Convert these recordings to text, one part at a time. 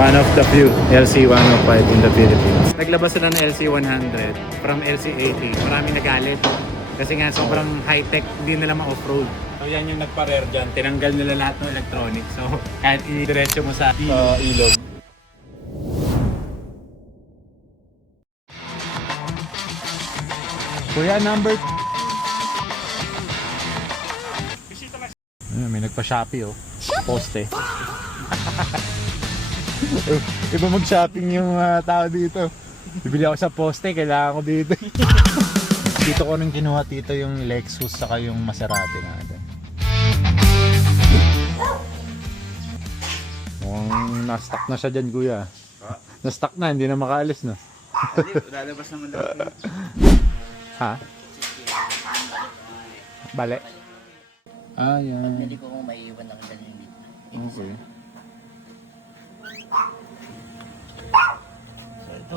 One of the few LC105 in the Philippines. Naglabas sila ng LC100 from LC80. Maraming nagalit. Kasi nga sobrang high-tech, hindi nila ma-offroad. So yan yung nagpa-rare dyan. Tinanggal nila lahat ng electronics. So kahit i-diretso mo sa ilog. Kuya, number... may nagpa-Shopee oh. Poste. Iba mag-shopping yung tao dito. Bibili ako sa poste, kailangan ko dito. Dito ko nang kinuha dito yung Lexus saka yung Maserati natin. Mukhang na-stuck na siya dyan, kuya. Na-stuck na, hindi na makaalis na. Hindi, lalabas naman daw. Ha? Bale? Ah, yan. Hindi ko kung maiiwan ako dyan yung Okay. So ito.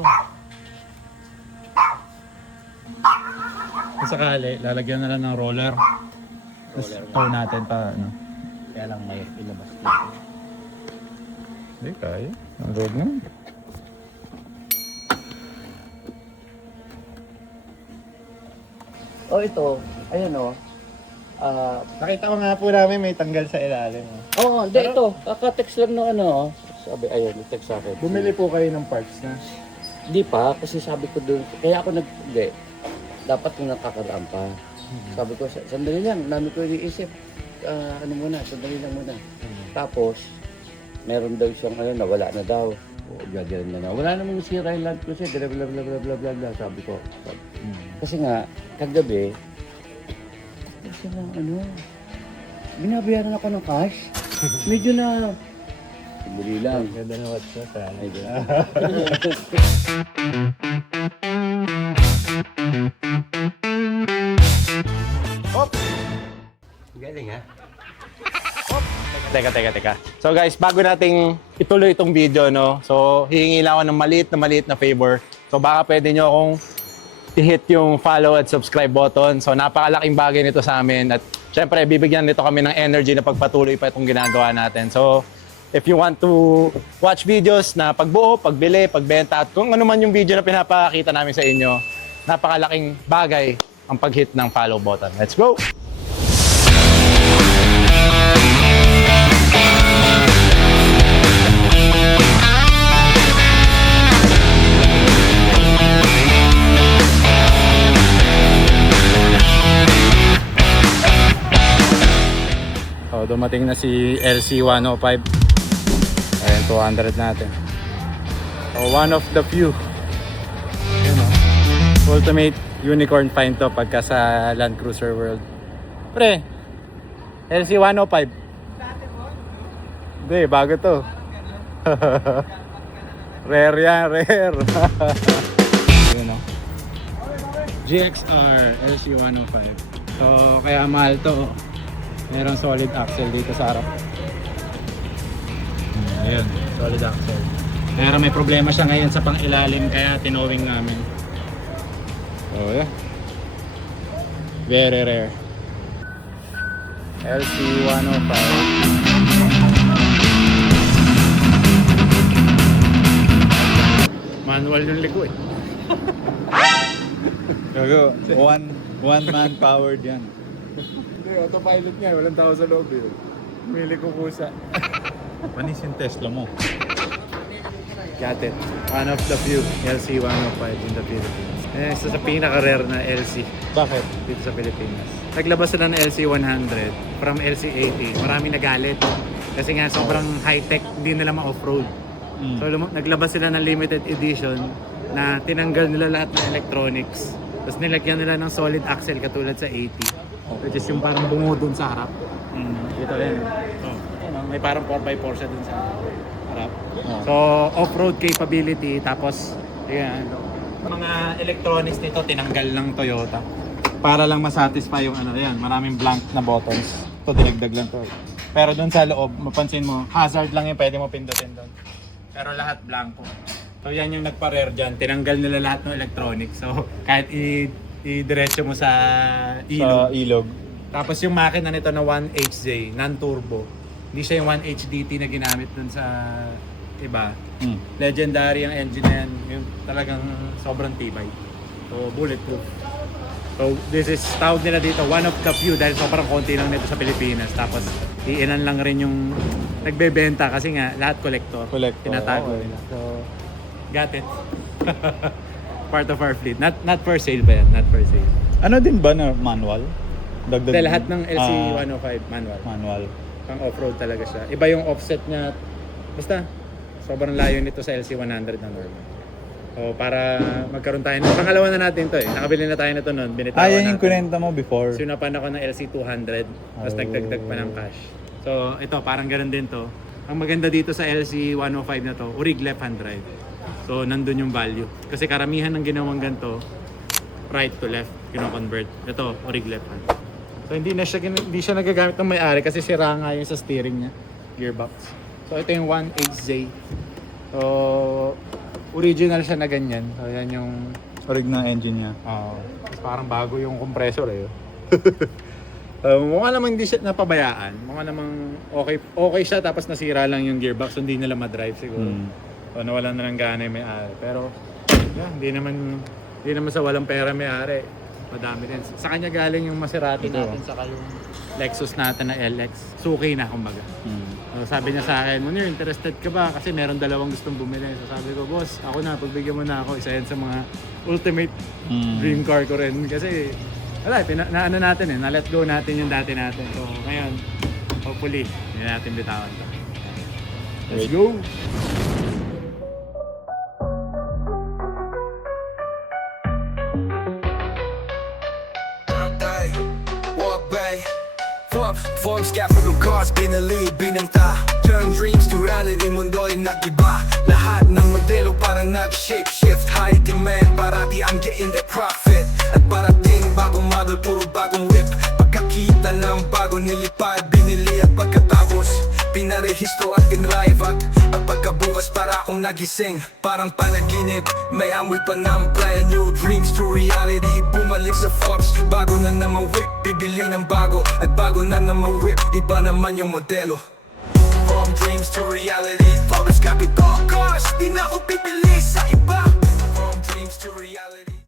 Kung sakali, lalagyan na lang ng roller. Tapos tow natin pa, ano. Kaya lang may ilabas dito. Hindi, kaya. Ang road na. Oh ito, ayun oh. Nakita ko nga po namin may tanggal sa ilalim. Oo, hindi ito. Kaka-text lang ng ano. Sabi, ayun, text sa akin. Bumili po kayo ng parts na. Hindi pa, kasi sabi ko doon, kaya ako hindi. Dapat yung nakakaraan pa. Sabi ko, sandali lang, dami ko iniisip. Ano muna, sandali lang muna. Tapos, meron daw siyang ano, nawala na daw. O, gagaling na. Wala namang sira yung land ko siya, bla bla bla bla bla bla bla, sabi ko. Kasi nga, kagabi, kasi lang, ano, binabayaran ako ng cash. Medyo na, sandali lang. Ganda na WhatsApp. Ay, di. Galing ha? Teka. So guys, bago nating ituloy itong video, no? So, hihingi lang ako ng maliit na favor. So, baka pwede nyo akong i-hit yung follow at subscribe button. So, napakalaking bagay nito sa amin. At syempre, bibigyan nito kami ng energy na pagpatuloy pa itong ginagawa natin. So, if you want to watch videos na pagbuo, pagbili, pagbenta, at kung ano man yung video na pinapakita namin sa inyo, napakalaking bagay ang pag-hit ng follow button. Let's go! So, dumating na si LC105. Ayan, 200 natin. So, one of the few. Ayan, ultimate unicorn find to pagka sa Land Cruiser World. Pre, LC105. Hindi, bago to. Rare yan, rare. Ayan, no? GXR LC105. So, kaya mahal to. Merong solid axle dito sa harap. Ayan, solid axle. Pero may problema siya ngayon sa pang-ilalim kaya tinowing namin. So yeah. Very rare. LC105. Manual yung ligo eh. Gago, one man powered yan. Hindi, autopilot nga. Walang tao sa loob yun. Mili ko kusa. Panis yung Tesla mo. Got it. One of the few LC105 in the Philippines. Isa sa pinaka-rare na LC. Bakit? Dito sa Pilipinas. Naglabas sila ng LC100 from LC80. Maraming nagalit. Kasi nga sobrang high-tech, hindi nila ma-offroad. So naglabas sila ng limited edition na tinanggal nila lahat ng electronics. Tapos nilagyan nila ng solid axle katulad sa 80. Which is yung parang bungo dun sa harap. Dito rin. May parang 4x4 siya dun sa harap. So off-road capability. Tapos ayan, mga electronics nito tinanggal ng Toyota para lang masatisfy yung ano yan. Maraming blank na buttons. Ito dinagdag lang to. Pero dun sa loob, mapansin mo, hazard lang yung pwede mo pindutin dun. Pero lahat blanco. So yan yung nagpa-rare dyan. Tinanggal nila lahat ng electronics. So kahit i-diretso mo sa ilog. Sa ilog. Tapos yung makina nito na 1HJ, non-turbo. Hindi siya yung 1HDT na ginamit dun sa iba. Mm. Legendary ang engine na yan. Yung talagang sobrang tibay. So, bulletproof. So, this is, tawag nila dito, one of the few dahil sobrang konti lang nito sa Pilipinas. Tapos, iilan lang rin yung nagbebenta kasi nga, lahat collector. Collector, Tinatago okay. nila. So, got it. Part of our fleet. Not for sale pa yan. Not for sale. Ano din ba na manual? Dagdag Dahil lahat din? ng LC105 manual. Manual. Pang off-road talaga siya. Iba yung offset niya. Basta, sobrang layo nito sa LC100 na normal. So, para magkaroon tayo ng pangalawa na natin to eh. Nakabili na tayo nito noon. Binitawan Yan yung natin. kunenta mo before. Sinunapan ako ng LC200. Tapos Oh. nagdagdag pa ng cash. So, ito, parang ganun din to. Ang maganda dito sa LC105 na to, urig left-hand drive. So, nandun yung value. Kasi karamihan ng ginawang ganito, right to left, kino-convert. Ito, urig left-hand. So, hindi siya nagagamit ng may-ari kasi sira nga yung sa steering niya, gearbox. So, ito yung 1HZ. So, original siya na ganyan. So, yan yung Orig na engine niya. parang bago yung compressor eh. Mukha namang hindi siya napabayaan. Mukha namang okay siya tapos nasira lang yung gearbox. So, hindi nila ma-drive siguro. O nawalan na ng gana yung may-ari. Pero, hindi naman sa walang pera may-ari. Madami din. Sa kanya galing yung Maserati Ito. natin saka yung Lexus natin na LX. Suki na kumbaga. So, sabi niya sa akin, Munir, interested ka ba? Kasi meron dalawang gustong bumili. So sabi ko, boss, ako na, pagbigyan mo na ako. Isa yan sa mga ultimate dream car ko rin. Kasi, wala, na-ano natin na-let go natin yung dati natin. So ngayon, hopefully, hindi natin bitawan to. Let's Great. go! Forms capital cars, binali, binanta Turn dreams to reality, mundo'y nag-iba Lahat ng modelo parang nag-shape shift High demand, parati ang getting the profit At parating bagong model, puro bagong whip Pagkakita ng bago nilipad, binili at pagkatapos Pinarehistro at kinrive at pagkabukas para akong nagising Parang panaginip, may amoy pa ng brand new dreams to reality Bumalik sa Forbes, bago na naman whip Bibili ng bago, at bago na naman whip Iba naman yung modelo From dreams to reality, Forbes Capital Cars Di na ako pipili sa iba From dreams to reality